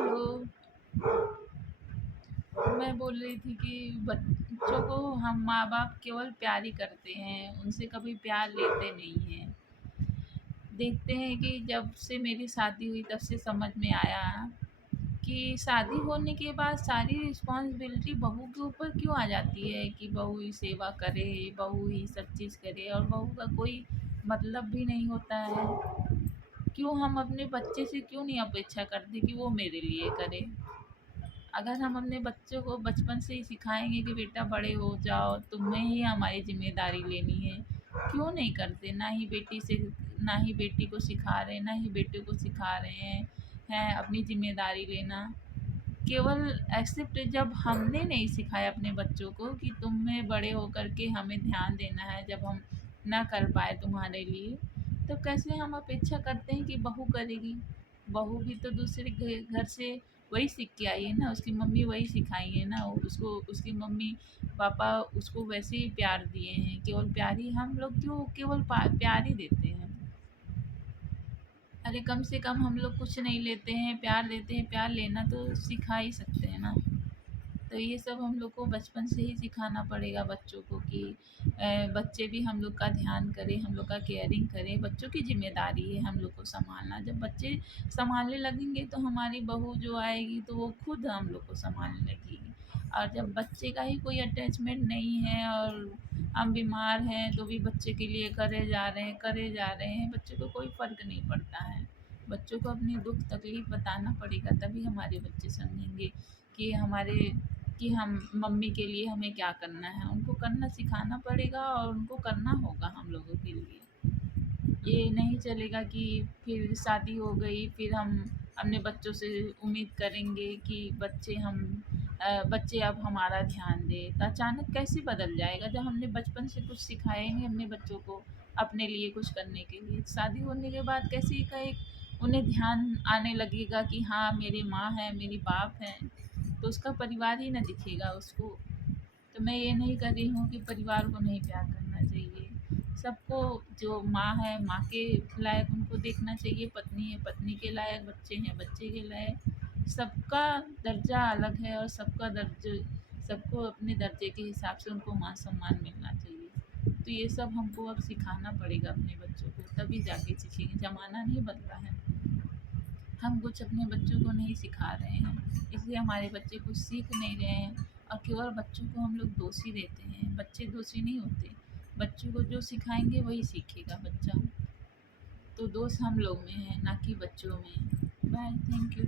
तो मैं बोल रही थी कि बच्चों को हम माँ-बाप केवल प्यार ही करते हैं, उनसे कभी प्यार लेते नहीं हैं। देखते हैं कि जब से मेरी शादी हुई तब से समझ में आया कि शादी होने के बाद सारी रिस्पॉन्सिबिलिटी बहू के ऊपर क्यों आ जाती है कि बहू ही सेवा करे, बहू ही सब चीज़ करे और बहू का कोई मतलब भी नहीं होता है। क्यों हम अपने बच्चे से क्यों नहीं अपेक्षा करते कि वो मेरे लिए करे? अगर हम अपने बच्चों को बचपन से ही सिखाएँगे कि बेटा बड़े हो जाओ, तुम्हें ही हमारी ज़िम्मेदारी लेनी है, क्यों नहीं करते? ना ही बेटी को सिखा रहे हैं, ना ही बेटे को सिखा रहे हैं अपनी ज़िम्मेदारी लेना। केवल एक्सेप्ट जब हमने नहीं सिखाया अपने बच्चों को कि तुम्हें बड़े होकर के हमें ध्यान देना है, जब हम ना कर पाए तुम्हारे लिए, तो कैसे हम अपेक्षा करते हैं कि बहू करेगी? बहू भी तो दूसरे घर से वही सीख के आई है ना, उसकी मम्मी वही सिखाई है ना, उसको उसकी मम्मी-पापा उसको वैसे ही प्यार दिए हैं, केवल प्यार ही हम लोग क्यों केवल प्यार ही देते हैं। अरे कम से कम हम लोग कुछ नहीं लेते हैं, प्यार देते हैं, प्यार लेना तो सिखा ही सकते हैं ना। तो ये सब हम लोग को बचपन से ही सिखाना पड़ेगा बच्चों को कि बच्चे भी हम लोग का ध्यान करें, हम लोग का केयरिंग करें, बच्चों की ज़िम्मेदारी है हम लोग को सँभालना। जब बच्चे सँभालने लगेंगे तो हमारी बहू जो आएगी तो वो खुद हम लोग को सँभालने लगेगी। और जब बच्चे का ही कोई अटैचमेंट नहीं है और हम बीमार हैं तो भी बच्चे के लिए करे जा रहे हैं, बच्चे को कोई फ़र्क नहीं पड़ता है। बच्चों को अपनी दुःख तकलीफ़ बताना पड़ेगा तभी हमारे बच्चे समझेंगे कि हमारे कि हम मम्मी के लिए हमें क्या करना है, उनको करना सिखाना पड़ेगा और उनको करना होगा हम लोगों के लिए। ये नहीं चलेगा कि फिर शादी हो गई, फिर हम अपने बच्चों से उम्मीद करेंगे कि बच्चे अब हमारा ध्यान दें, तो अचानक कैसे बदल जाएगा जब हमने बचपन से कुछ सिखाया ही नहीं अपने बच्चों को अपने लिए कुछ करने के लिए। शादी होने के बाद कैसे का एक उन्हें ध्यान आने लगेगा कि हाँ, मेरी माँ है, मेरी बाप है, तो उसका परिवार ही ना दिखेगा उसको। तो मैं ये नहीं कर रही हूँ कि परिवार को नहीं प्यार करना चाहिए। सबको जो माँ है, माँ के लायक उनको देखना चाहिए, पत्नी है, पत्नी के लायक, बच्चे हैं, बच्चे के लायक। सबका दर्जा अलग है और सबको अपने दर्जे के हिसाब से उनको मान-सम्मान मिलना चाहिए। तो ये सब हमको अब सिखाना पड़ेगा अपने बच्चों को, तभी जाके सीखेंगे। ज़माना नहीं बदला है। हम कुछ अपने बच्चों को नहीं सिखा रहे हैं, इसलिए हमारे बच्चे कुछ सीख नहीं रहे हैं और केवल बच्चों को हम लोग दोषी देते हैं। बच्चे दोषी नहीं होते, बच्चों को जो सिखाएँगे वही सीखेगा बच्चा। तो दोष हम लोग में है, ना कि बच्चों में। Bye, thank you.